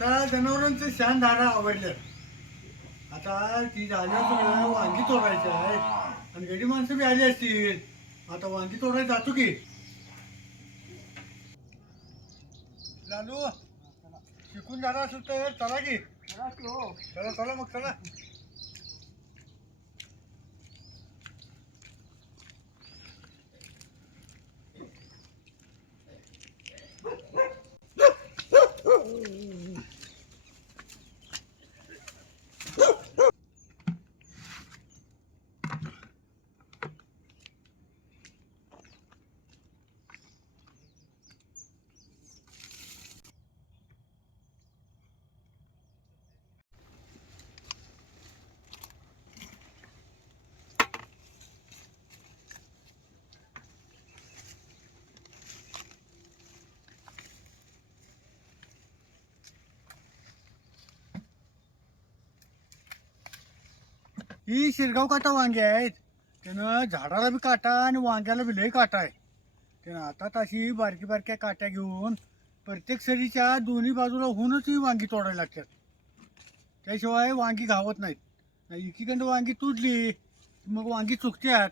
आता जनावरांचे शान धारा आवडल्या. आता ती झाल्या सगळं वांगी तोडायची आहे आणि गडी माणसं बी आली असतील. आता वांगी तोडायला जातो की लालू. शिकून झाला असेल तर चला की. चला चला मग चला. ही शिरगाव काटा वांगी आहेत. त्यानं झाडाला बी काटा आणि वांग्याला बी लय काटा आहे. त्यानं आता तशी बारकी बारक्या काट्या घेऊन प्रत्येक सरीच्या दोन्ही बाजूला होऊनच ही वांगी तोडायला लागतात. त्याशिवाय वांगी घावत नाहीत. नाही एकीकडं वांगी तुटली मग वांगी चुकतात.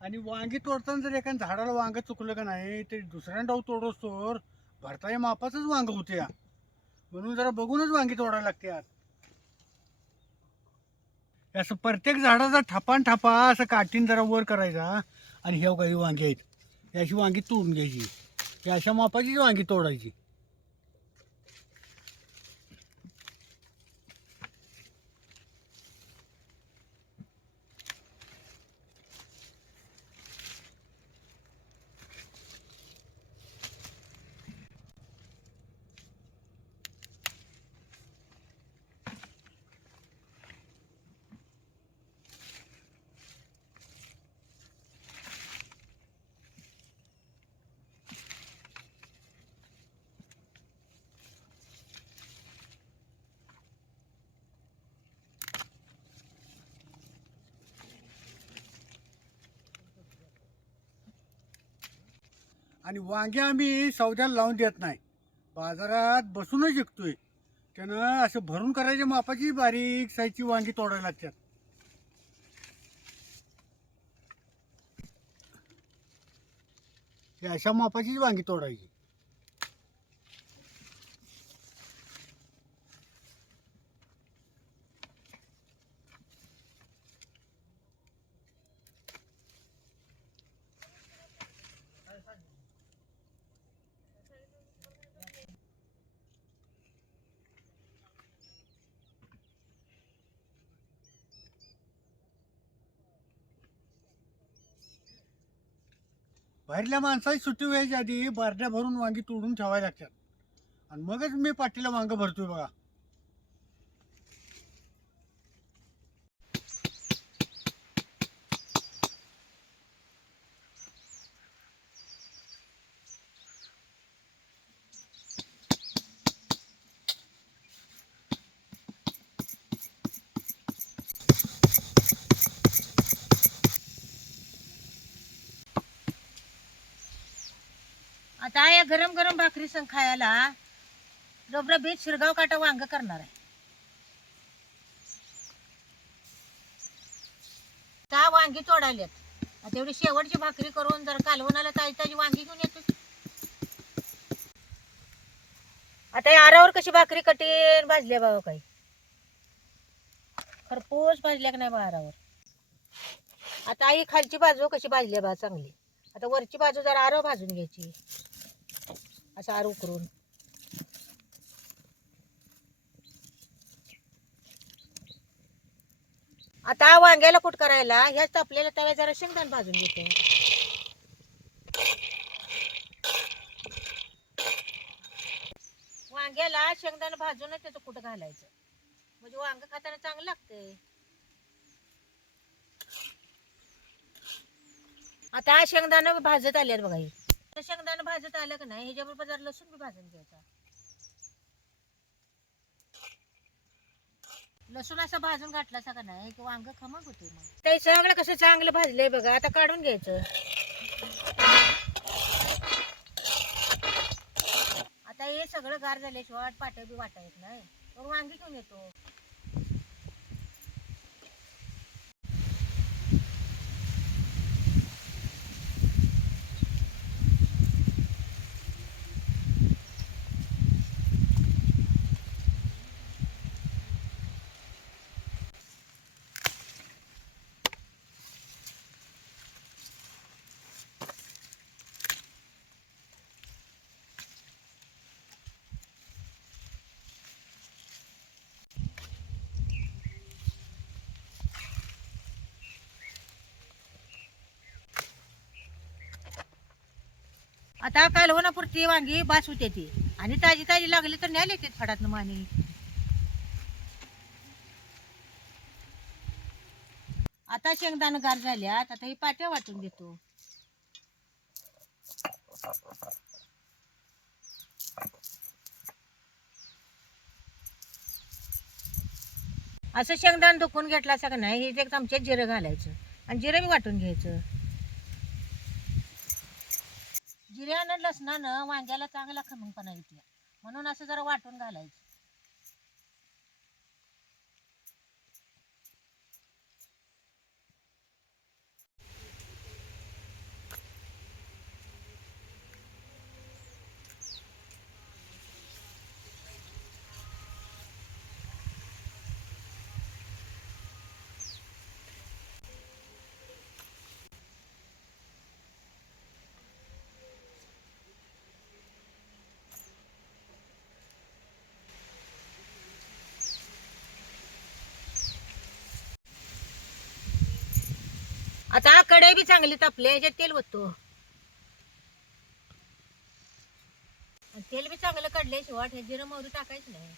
आणि वांगी तोडताना जर एखाद्या झाडाला वांग चुकलं का नाही ते दुसऱ्या डाव तोडोस्तोवर भरता मापाचंच वांग होते. म्हणून जरा बघूनच वांगी तोडायला लागतात. असं प्रत्येक झाडाचा ठपान ठपा असं काठीन जरा वर करायचा आणि ह्या काही वांगी आहेत याची वांगी तोडून घ्यायची. ही अशा मापाची वांगी तोडायची. आणि वांगे आम्ही सौद्याला लावून देत नाही. बाजारात बसूनच विकतोय. त्यानं असं भरून करायच्या मापाची बारीक साईजची वांगी तोडायला लागतात. ही अशा मापाची वांगी तोडायची. बाहेरल्या माणसाची सुट्टी व्हायच्या आधी बारड्या भरून वांगी तोडून ठेवायला लागतात. आणि मगच मी पाठीला वांग भरतोय बघा. आता या गरम गरम भाकरी संग खायला रबरबीत शिरगाव काटा वांग करणार आहे. त्या वांगी तोडाल्यात. आता एवढी शेवटची भाकरी करून जर कालवणाला ताजी ताजी वांगी घेऊन येतो. आता या आरावर कशी भाकरी कटीन भाजल्या बाबा काही खरपूस भाजल्या का नाही बा आरावर. आता आई खालची बाजू कशी भाजली बा चांगली. आता वरची बाजू जरा आरावर भाजून घ्यायची. असं आरू करून आता वांग्याला कुट करायला ह्याच तापलेल्या तव्यात जरा शेंगदाणे भाजून घेते. वांग्याला शेंगदाणे भाजूनच त्याचं कुट घालायचं म्हणजे वांग खाताना चांगलं लागतंय. आता शेंगदाणे भाजत आल्यात बघा. ही शेंगदाणे भाजत आलं का नाही ह्याच्याबरोबर जरा लसूण बी भाजून घ्यायचा. लसूण असं भाजून घातला का नाही की वांग खमक होते. मग ते सगळं कसं चांगलं भाजलंय बघा. आता काढून घ्यायचं. आता हे सगळं गार झाल्याशिवाय पाट्या बी वाटा येत नाही, तर वांगी घेऊन येतो. आता कालवणापुरती वांगी बास होते ती, आणि ताजी ताजी लागली तर न्यायला येते फडात माने. आता शेंगदाणा गार झाल्यात, आता ही पाट्या वाटून घेतो. असं शेंगदाणा दुखून घेतला असं का नाही, हे एक चमच्यात जिरं घालायचं आणि जिरं बी वाटून घ्यायचं. जिऱ्यानं लसणानं वांग्याला चांगला खमंगपणा येते, म्हणून असं जरा वाटून घालायचं. आता कढई बी चांगली तापली, ह्याच्यात तेल ओततो. तेल बी चांगलं काढल्याशिवाय हे जिरं मोहरी टाकायची नाही.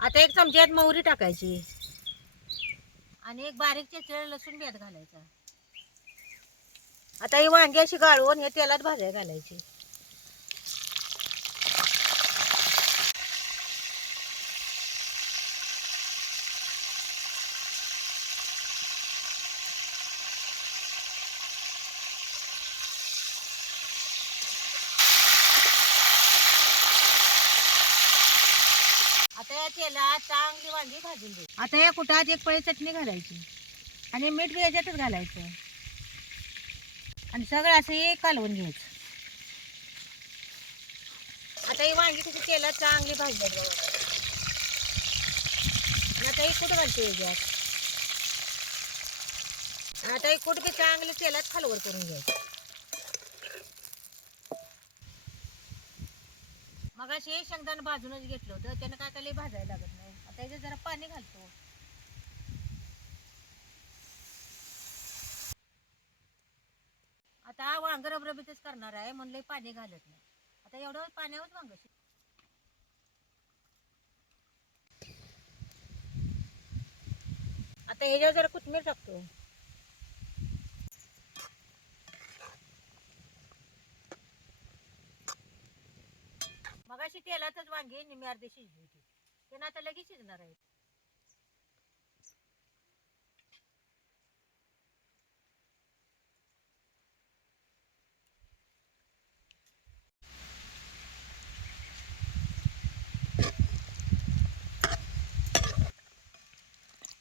आता एक चमच्यात मोहरी टाकायची आणि एक बारीक चिरलेलं लसूण बी यात घालायचा. आता ही वांगी अशी गाळून हे तेलात भाजायला घालायची. आता या तेलात चांगली वांगी भाजून दे. आता या कुटात एक पळी चटणी घालायची आणि मीठ बी याच्यातच घालायचं आणि सगळं असं हे कालवून घ्यायचं. आता ही वांगी कशी तेलात चांगली भाजली बघा. आणि आता ही कुठ घालते याच्यात. आता ही कुठ बी चांगली तेलात खालवर करून घ्यायचं. मग असे शेंगदाणा भाजूनच घेतलं होतं, त्यानं काय त्याला भाजायला लागत नाही. आता याच्यात जरा पाणी घालतो. आता हा वांग रबरबीतच करणार आहे म्हणलं पाणी घालत नाही. आता एवढं पाण्यावर वांग. आता ह्याच्यावर जरा कोथिंबीर टाकतो. मगाशी तेलातच वांगी निम्मी अर्धी शिजली होती, त्यानं आता लगेच शिजणार आहे.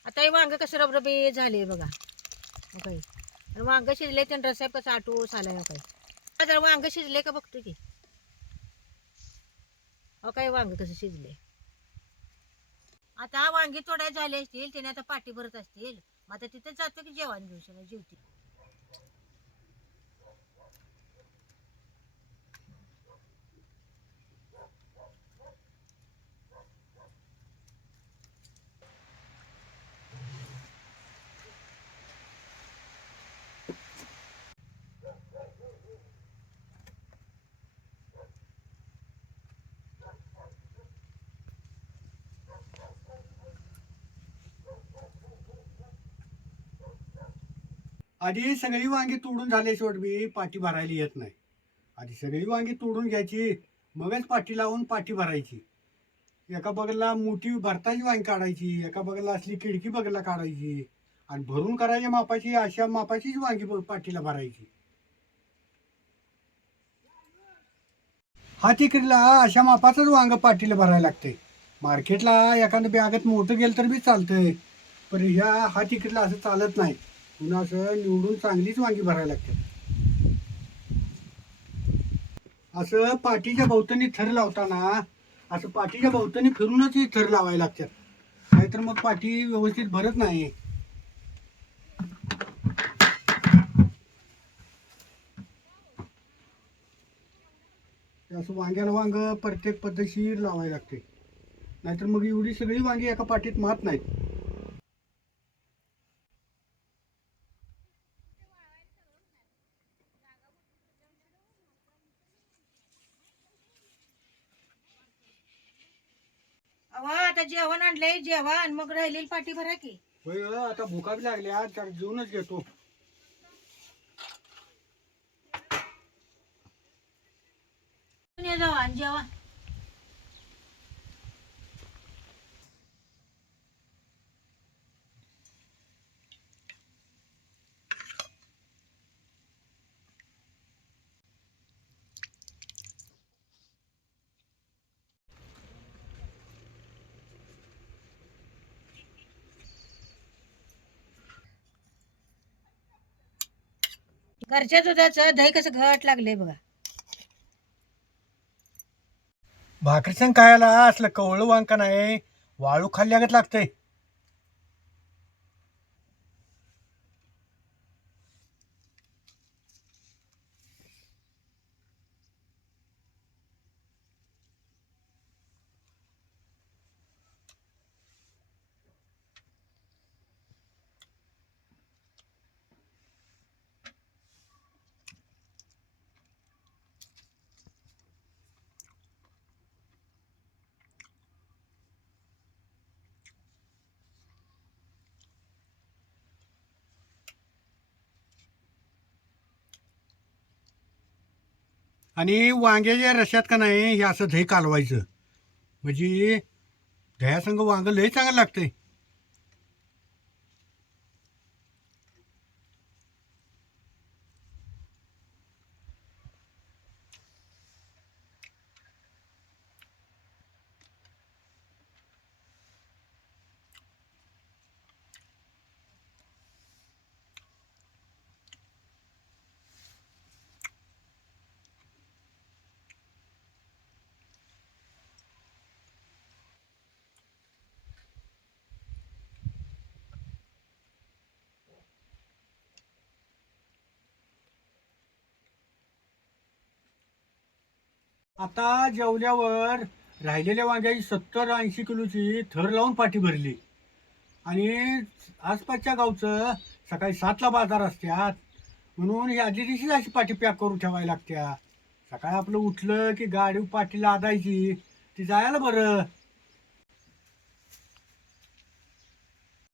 आता हे वांग कसं रबरबी झाले बघा. काही आणि वांग शिजले त्यानं रस्सा कसं आटूस आलाय काही. जर वांग शिजले का बघतो की. अहो काय वांग कसं शिजले. आता वांगी तोडाय झाले असतील, त्याने आता पाठी भरत असतील. मग आता तिथे जातो की जेवण घेऊ शकतो जेवती. आधी सगळी वांगी तोडून झाल्याशिवाय बी पाठी भरायला येत नाही. आधी सगळी वांगी तोडून घ्यायची, मगच पाठी लावून पाठी भरायची. एका बगलला मोठी भरताची वांगी काढायची, एका बगलला असली खिडकी बगलला काढायची आणि भरून करायच्या मापाची अशा मापाचीच वांगी पाठीला भरायची. हात इकडला अशा मापाचंच वांग पाटीला भरायला लागते. मार्केटला एखादं बॅगेत मोठं गेलं तर बी चालतंय, पण ह्या हात इकडला असं चालत नाही. म्हणून असं निवडून चांगलीच वांगी भरायला लागते. असं पाठीच्या भोवतणी थर लावताना असं पाठीच्या भोवतणी फिरूनच ही थर लावायला लागतात, नाहीतर मग पाठी व्यवस्थित भरत नाही. असं वांग्याला वांग प्रत्येक पद्धतशीर लावायला लागते, नाहीतर मग एवढी सगळी वांगी एका पाठीत मात नाहीत. अहो आता जेवण आणलंय, जेवा आणि मग राहिलेली पाठी भरा की. होय हो, आता भुका बी लागल्या, तर जेवूनच घेतो. ये जावा आणि जेवा. घरच्या दुधाचं दही कसं घट लागलंय बघा. भाकरी खायला असलं कवळं वांग का नाही, वाळू खाल्ल्यागत लागतंय. आणि वांग्याच्या रश्यात का नाही हे असं दही कालवायचं, म्हणजे दह्यासंग वांग लय चांगलं लागतंय. आता जेवल्यावर राहिलेल्या वांग्याची 70-80 किलोची थर लावून पाठी भरली. आणि आसपासच्या गावचं सकाळी 7ला बाजार असतात, म्हणून ही आदल्या दिवशीच अशी पाठी पॅक करून ठेवायला लागत्या. सकाळी आपलं उठलं की गाडी पाठी लादायची, ती जायला बरं.